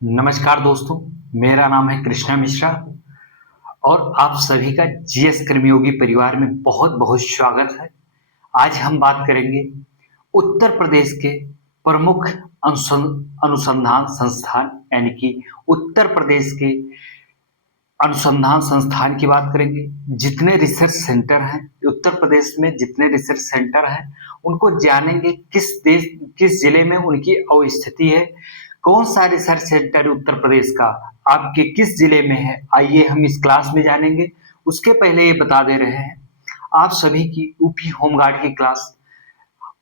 नमस्कार दोस्तों, मेरा नाम है कृष्णा मिश्रा और आप सभी का जीएस कर्मयोगी परिवार में बहुत-बहुत स्वागत है। आज हम बात करेंगे उत्तर प्रदेश के प्रमुख अनुसंधान संस्थान यानी कि उत्तर प्रदेश के अनुसंधान संस्थान की बात करेंगे। जितने रिसर्च सेंटर हैं, उत्तर प्रदेश में जितने रिसर्च सेंटर हैं, उनको जानेंगे किस जिले में उनकी अवस्थिति है, कौन सा रिसर्च सेंटर उत्तर प्रदेश का आपके किस जिले में है, आइए हम इस क्लास में जानेंगे। उसके पहले ये बता दे रहे हैं, आप सभी की यूपी होमगार्ड की क्लास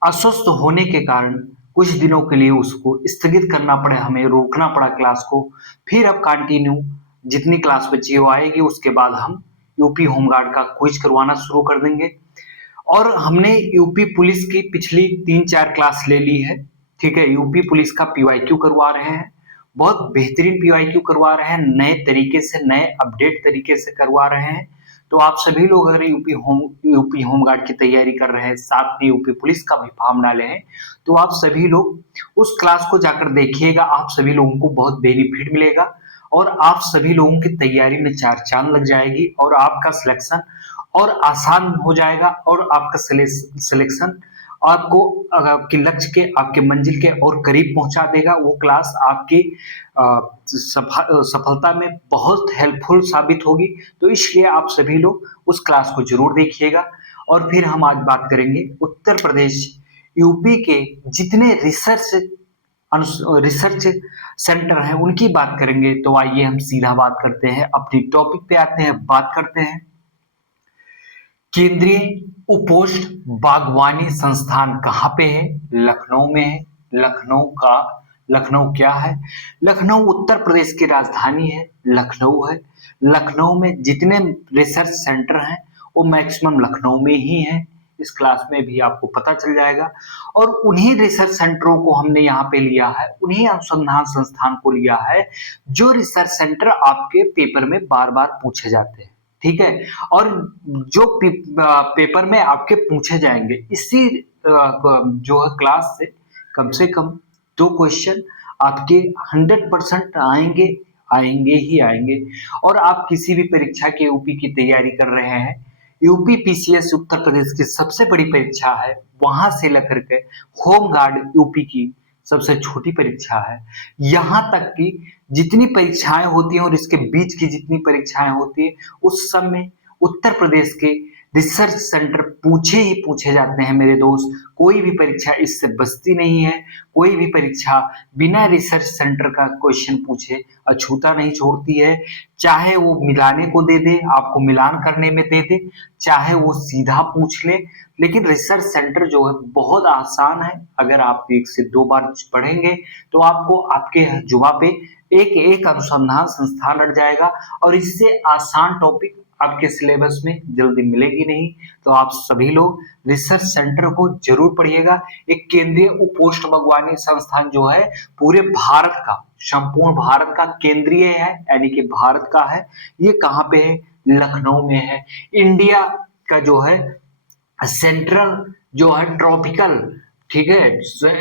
अस्वस्थ होने के कारण कुछ दिनों के लिए उसको स्थगित करना पड़ा, हमें रोकना पड़ा क्लास को। फिर अब कंटिन्यू जितनी क्लास बची वो आएगी, उसके बाद हम यूपी होमगार्ड का क्विज करवाना शुरू कर देंगे। और हमने यूपी पुलिस की पिछली 3-4 क्लास ले ली है, ठीक है। यूपी पुलिस का पीवाईक्यू करवा रहे हैं, बहुत बेहतरीन पीवाईक्यू करवा रहे हैं, नए तरीके से, नए अपडेट तरीके से करवा रहे हैं। तो आप सभी लोग अगर यूपी होमगार्ड की तैयारी कर रहे हैं, साथ में यूपी पुलिस का भी फॉर्म डाले हैं, तो आप सभी लोग उस क्लास को जाकर देखिएगा। आप सभी लोगों को बहुत बेनिफिट मिलेगा और आप सभी लोगों की तैयारी में चार चांद लग जाएगी और आपका सिलेक्शन और आसान हो जाएगा और आपका सिलेक्शन आपको आपके लक्ष्य के, आपके मंजिल के और करीब पहुंचा देगा। वो क्लास आपकी सफलता में बहुत हेल्पफुल साबित होगी। तो इसलिए आप सभी लोग उस क्लास को जरूर देखिएगा। और फिर हम आज बात करेंगे उत्तर प्रदेश यूपी के जितने रिसर्च सेंटर हैं उनकी बात करेंगे। तो आइए हम सीधा बात करते हैं, अपनी टॉपिक पे आते हैं, बात करते हैं। केंद्रीय उपोष्ण बागवानी संस्थान कहाँ पे है? लखनऊ में है। लखनऊ क्या है? लखनऊ उत्तर प्रदेश की राजधानी है, लखनऊ है। लखनऊ में जितने रिसर्च सेंटर हैं वो मैक्सिमम लखनऊ में ही है। इस क्लास में भी आपको पता चल जाएगा। और उन्हीं रिसर्च सेंटरों को हमने यहाँ पे लिया है, उन्हीं अनुसंधान संस्थान को लिया है जो रिसर्च सेंटर आपके पेपर में बार बार पूछे जाते हैं, ठीक है। और जो पेपर में आपके पूछे जाएंगे, इसी जो है क्लास से कम 2 क्वेश्चन आपके 100% आएंगे, आएंगे ही आएंगे। और आप किसी भी परीक्षा के यूपी की तैयारी कर रहे हैं, यूपी पीसीएस उत्तर प्रदेश की सबसे बड़ी परीक्षा है, वहां से लेकर के होमगार्ड यूपी की सबसे छोटी परीक्षा है। यहाँ तक कि जितनी परीक्षाएं होती हैं और इसके बीच की जितनी परीक्षाएं होती है, उस सब में उत्तर प्रदेश के रिसर्च सेंटर पूछे ही पूछे जाते हैं मेरे दोस्त। कोई भी परीक्षा इससे बचती नहीं है, कोई भी परीक्षा बिना रिसर्च सेंटर का क्वेश्चन पूछे अछूता नहीं छोड़ती है। चाहे वो मिलाने को दे दे, आपको मिलान करने में दे दे, चाहे वो सीधा पूछ ले, लेकिन रिसर्च सेंटर जो है बहुत आसान है। अगर आप 1 से 2 बार पढ़ेंगे तो आपको आपके जुबा पे एक एक अनुसंधान संस्थान लग जाएगा और इससे आसान टॉपिक आपके सिलेबस में जल्दी मिलेगी नहीं। तो आप सभी लोग रिसर्च सेंटर को जरूर पढ़िएगा। एक केंद्रीय उपोष्ण बागवानी संस्थान जो है पूरे भारत का, संपूर्ण भारत का केंद्रीय है, यानी कि भारत का है। ये कहाँ पे है? लखनऊ में है। इंडिया का जो है सेंट्रल जो है ट्रॉपिकल, ठीक है,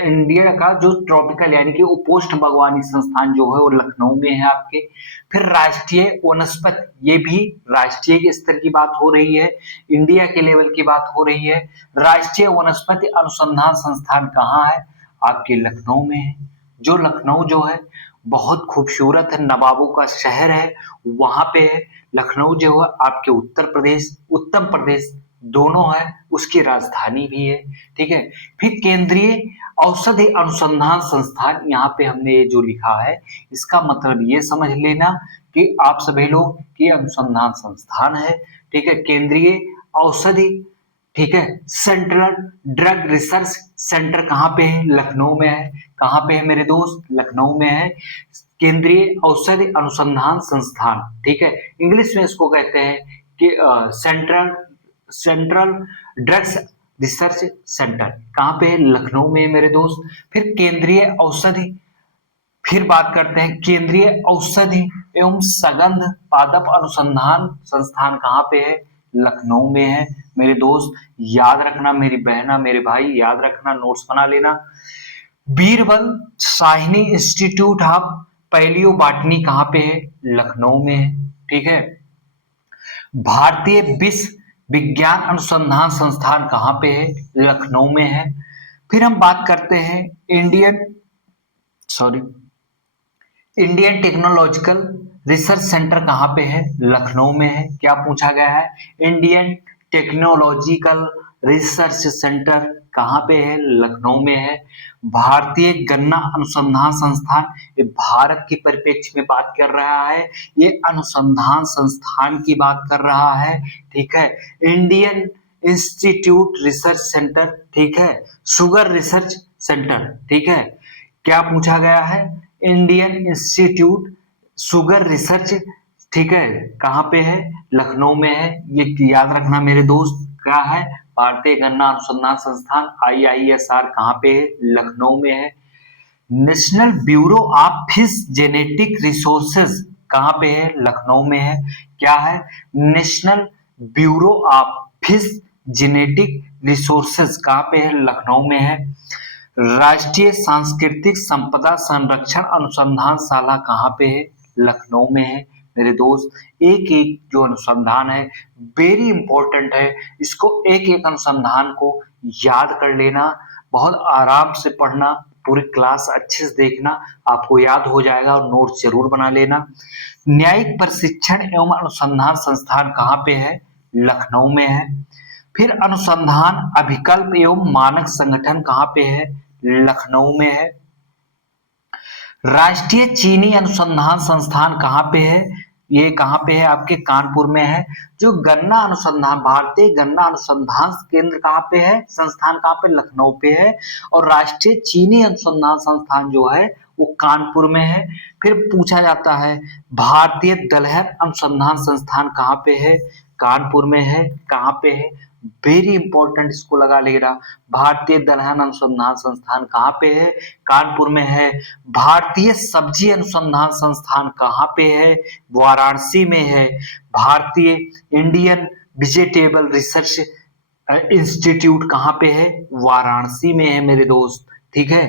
इंडिया का जो ट्रॉपिकल यानी कि उपोष्ण बागवानी संस्थान जो है वो लखनऊ में है आपके। फिर राष्ट्रीय वनस्पति, ये भी राष्ट्रीय स्तर की बात हो रही है, इंडिया के लेवल की बात हो रही है। राष्ट्रीय वनस्पति अनुसंधान संस्थान कहाँ है? आपके लखनऊ में है। जो लखनऊ जो है बहुत खूबसूरत है, नवाबों का शहर है, वहां पे है। लखनऊ जो है आपके उत्तर प्रदेश दोनों है, उसकी राजधानी भी है, ठीक है। फिर केंद्रीय औषधि अनुसंधान संस्थान, यहाँ पे हमने ये जो लिखा है इसका मतलब ये समझ लेना कि आप सभी लोग की अनुसंधान संस्थान है, ठीक है। केंद्रीय औषधि, ठीक है। सेंट्रल ड्रग रिसर्च सेंटर कहाँ पे है? लखनऊ में है। कहाँ पे है मेरे दोस्त? लखनऊ में है। केंद्रीय औषधि अनुसंधान संस्थान, ठीक है, इंग्लिश में इसको कहते हैं कि सेंट्रल ड्रग्स रिसर्च सेंटर। कहाँ पे है? लखनऊ में है मेरे दोस्त। फिर केंद्रीय औषधि, फिर बात करते हैं केंद्रीय औषधि एवं सगंध पादप अनुसंधान संस्थान कहाँ पे है? लखनऊ में है मेरे दोस्त। याद रखना मेरी बहना, मेरे भाई, याद रखना, नोट्स बना लेना। Birbal Sahni institute of palaeobotany कहाँ पे है? लखनऊ में है। ठीक है। भारतीय विश्व विज्ञान अनुसंधान संस्थान कहाँ पे है? लखनऊ में है। फिर हम बात करते हैं इंडियन टेक्नोलॉजिकल रिसर्च सेंटर कहाँ पे है? लखनऊ में है। क्या पूछा गया है? इंडियन टेक्नोलॉजिकल रिसर्च सेंटर कहाँ पे है? लखनऊ में है। भारतीय गन्ना अनुसंधान संस्थान, ये भारत के परिप्रेक्ष्य में बात कर रहा है, ये अनुसंधान संस्थान की बात कर रहा है। ठीक है। इंडियन इंस्टीट्यूट रिसर्च सेंटर, ठीक है। शुगर रिसर्च सेंटर, ठीक है। क्या पूछा गया है? इंडियन इंस्टीट्यूट शुगर रिसर्च, ठीक है, कहाँ पे है? लखनऊ में है। ये याद रखना मेरे दोस्त। क्या है? भारतीय गन्ना अनुसंधान संस्थान IISR कहाँ पे है? लखनऊ में है। National bureau of fish genetic resources कहाँ पे है? लखनऊ में है। क्या है? National bureau of fish genetic resources कहाँ पे है? लखनऊ में है। राष्ट्रीय सांस्कृतिक संपदा संरक्षण अनुसंधानशाला कहाँ पे है? लखनऊ में है। मेरे दोस्त एक एक जो अनुसंधान है वेरी इंपॉर्टेंट है, इसको एक एक अनुसंधान को याद कर लेना, बहुत आराम से पढ़ना, पूरी क्लास अच्छे से देखना, आपको याद हो जाएगा और नोट्स जरूर बना लेना। न्यायिक प्रशिक्षण एवं अनुसंधान संस्थान कहाँ पे है? लखनऊ में है। फिर अनुसंधान अभिकल्प एवं मानक संगठन कहाँ पे है? लखनऊ में है। राष्ट्रीय चीनी अनुसंधान संस्थान कहाँ पे है? ये कहाँ पे है? आपके कानपुर में है। जो गन्ना अनुसंधान, भारतीय गन्ना अनुसंधान केंद्र कहाँ पे है? संस्थान कहाँ पे? लखनऊ पे है। और राष्ट्रीय चीनी अनुसंधान संस्थान जो है वो कानपुर में है। फिर पूछा जाता है भारतीय दलहन अनुसंधान संस्थान कहाँ पे है? कानपुर में है। कहाँ पे है? वेरी इंपॉर्टेंट, इसको लगा लेना। भारतीय दलहन अनुसंधान संस्थान कहाँ पे है? कानपुर में है। भारतीय सब्जी अनुसंधान संस्थान कहाँ पे है? वाराणसी में है। भारतीय इंडियन वेजिटेबल रिसर्च इंस्टीट्यूट कहाँ पे है? वाराणसी में है मेरे दोस्त। ठीक है।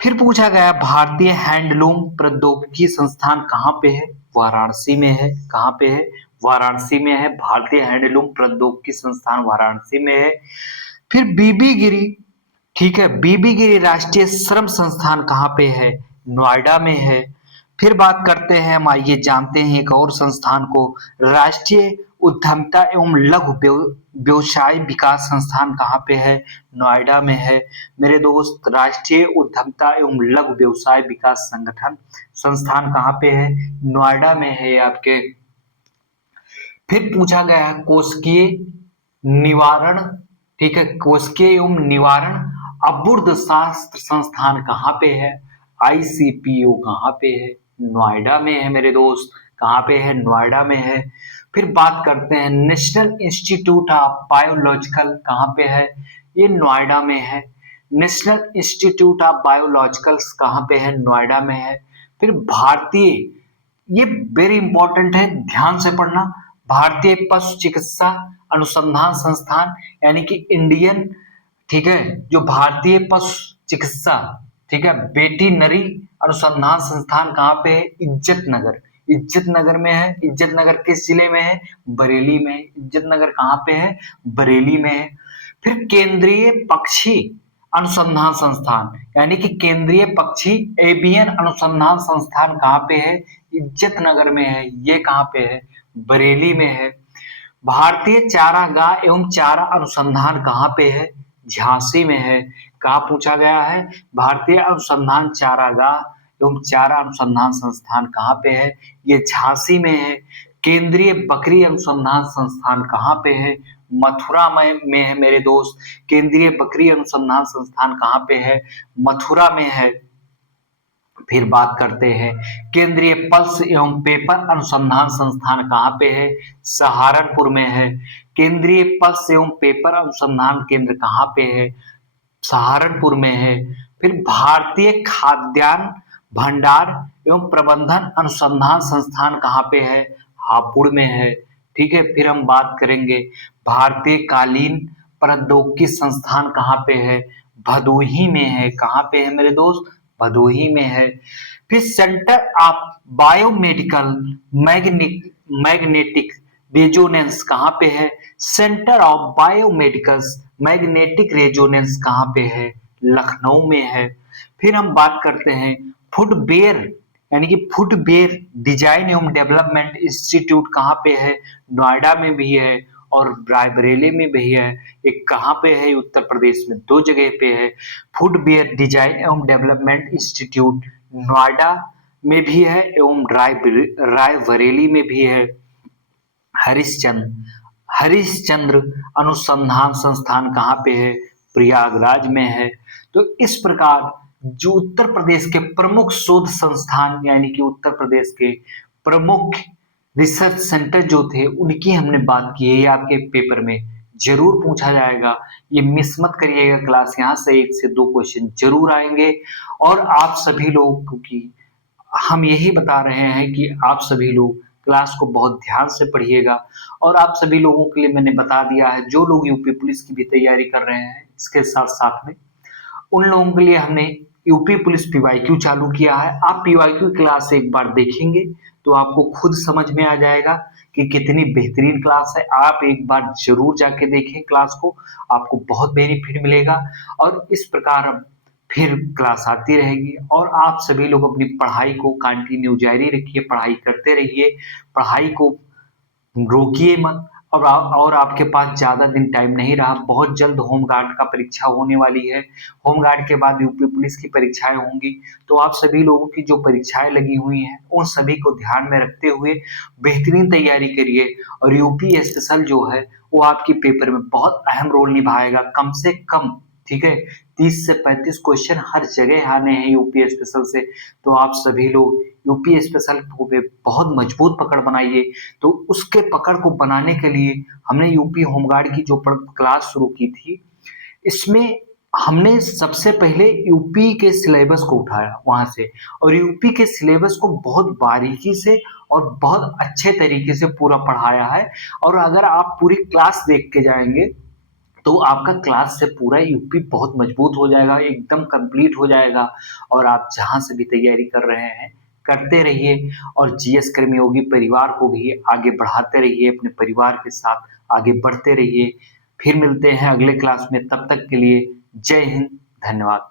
फिर पूछा गया भारतीय हैंडलूम प्रौद्योगिकी संस्थान कहाँ पे है? वाराणसी में है। कहाँ पे है? वाराणसी में है। भारतीय हैंडलूम प्रौद्योगिकी संस्थान वाराणसी में है। फिर बीबी गिरी, ठीक है, बीबी गिरी राष्ट्रीय श्रम संस्थान कहाँ पे है? नोएडा में है। फिर बात करते हैं हम, आइए जानते हैं एक और संस्थान को। राष्ट्रीय उद्यमिता एवं लघु व्यवसाय विकास संस्थान कहाँ पे है? नोएडा में है। मेरे दोस्त राष्ट्रीय उद्यमिता एवं लघु व्यवसाय विकास संगठन संस्थान कहाँ पे है? नोएडा में है आपके। फिर पूछा गया है कोशिकीय निवारण, ठीक है, कोशिकीय एवं निवारण अबुर्द शास्त्र संस्थान कहाँ पे है? ICPO कहाँ पे है? नोएडा में है मेरे दोस्त। कहाँ पे है? नोएडा में है। फिर बात करते हैं नेशनल इंस्टीट्यूट ऑफ बायोलॉजिकल कहाँ पे है? ये नोएडा में है। नेशनल इंस्टीट्यूट ऑफ बायोलॉजिकल्स कहाँ पे है? नोएडा में है। फिर भारतीय, ये वेरी इंपॉर्टेंट है, ध्यान से पढ़ना, भारतीय पशु चिकित्सा अनुसंधान संस्थान यानी कि इंडियन, ठीक है, जो भारतीय पशु चिकित्सा, ठीक है, वेटरनरी अनुसंधान संस्थान कहाँ पे है? इज्जत नगर। इज्जत नगर में है। इज्जत नगर किस जिले में है? बरेली में। इज्जत नगर कहाँ पे है? बरेली में है। फिर केंद्रीय पक्षी अनुसंधान संस्थान यानी कि केंद्रीय पक्षी एवियन अनुसंधान संस्थान कहाँ पे है? इज्जत नगर में है। ये कहाँ पे है? बरेली में है। भारतीय चारागाह एवं चारा अनुसंधान कहाँ पे है? झांसी में है। कहाँ पूछा गया है? भारतीय अनुसंधान चारागाह एवं चारा अनुसंधान संस्थान कहाँ पे है? ये झांसी में है। केंद्रीय बकरी अनुसंधान संस्थान कहाँ पे है? मथुरा में है मेरे दोस्त। केंद्रीय बकरी अनुसंधान संस्थान कहाँ पे है? मथुरा में है। फिर बात करते हैं केंद्रीय पल्स एवं पेपर अनुसंधान संस्थान कहाँ पे है? सहारनपुर में है। केंद्रीय पल्स एवं पेपर अनुसंधान केंद्र कहाँ पे है? सहारनपुर में है। फिर भारतीय खाद्यान्न भंडार एवं प्रबंधन अनुसंधान संस्थान कहाँ पे है? हापुड़ में है। ठीक है। फिर हम बात करेंगे भारतीय कालीन प्रौद्योगिकी संस्थान कहाँ पे है? भदोही में है। कहाँ पे है मेरे दोस्त? भदोही में है। फिर centre of biomedical magnetic resonance कहाँ पे है? Centre of biomedical magnetic resonance कहाँ पे है? लखनऊ में है। फिर हम बात करते हैं फुटवेयर यानी कि फुटवेयर डिजाइन एवं डेवलपमेंट इंस्टीट्यूट कहाँ पे है? नोएडा में भी है और रायबरेली में भी है। एक कहाँ पे है? उत्तर प्रदेश में दो जगह पे है। फुटवेयर डिजाइन एवं डेवलपमेंट इंस्टीट्यूट नोएडा में भी है एवं रायबरेली में भी है। हरिश्चंद्र अनुसंधान संस्थान कहाँ पे है? प्रयागराज में है। तो इस प्रकार जो उत्तर प्रदेश के प्रमुख शोध संस्थान यानी कि उत्तर प्रदेश के प्रमुख रिसर्च सेंटर जो थे उनकी हमने बात की है। ये आपके पेपर में जरूर पूछा जाएगा, ये मिस मत करिएगा क्लास। यहाँ से 1 से 2 क्वेश्चन जरूर आएंगे। और आप सभी लोग की हम यही बता रहे हैं कि आप सभी लोग क्लास को बहुत ध्यान से पढ़िएगा। और आप सभी लोगों के लिए मैंने बता दिया है, जो लोग यूपी पुलिस की भी तैयारी कर रहे हैं इसके साथ साथ में उन लोगों के लिए हमने यूपी पुलिस पीवाईक्यू चालू किया है। आप पीवाईक्यू क्लास एक बार देखेंगे तो आपको खुद समझ में आ जाएगा कि कितनी बेहतरीन क्लास है। आप एक बार जरूर जाके देखें क्लास को, आपको बहुत बेनिफिट मिलेगा। और इस प्रकार अब फिर क्लास आती रहेगी और आप सभी लोग अपनी पढ़ाई को कंटिन्यू जारी रखिए, पढ़ाई करते रहिए, पढ़ाई को रोकिए मत। और आपके पास ज्यादा दिन टाइम नहीं रहा, बहुत जल्द होमगार्ड का परीक्षा होने वाली है। होमगार्ड के बाद यूपी पुलिस की परीक्षाएं होंगी। तो आप सभी लोगों की जो परीक्षाएं लगी हुई हैं उन सभी को ध्यान में रखते हुए बेहतरीन तैयारी करिए। और यूपी स्पेशल जो है वो आपके पेपर में बहुत अहम रोल निभाएगा, कम से कम, ठीक है, 30 से 35 क्वेश्चन हर जगह आने हैं यूपी स्पेशल से। तो आप सभी लोग यूपी स्पेशल को पे बहुत मजबूत पकड़ बनाइए। तो उसके पकड़ को बनाने के लिए हमने यूपी होमगार्ड की जो क्लास शुरू की थी, इसमें हमने सबसे पहले यूपी के सिलेबस को उठाया वहां से और यूपी के सिलेबस को बहुत बारीकी से और बहुत अच्छे तरीके से पूरा पढ़ाया है। और अगर आप पूरी क्लास देख के जाएंगे तो आपका क्लास से पूरा यूपी बहुत मजबूत हो जाएगा, एकदम कंप्लीट हो जाएगा। और आप जहां से भी तैयारी कर रहे हैं करते रहिए और जीएस कर्मयोगी परिवार को भी आगे बढ़ाते रहिए, अपने परिवार के साथ आगे बढ़ते रहिए। फिर मिलते हैं अगले क्लास में, तब तक के लिए जय हिंद, धन्यवाद।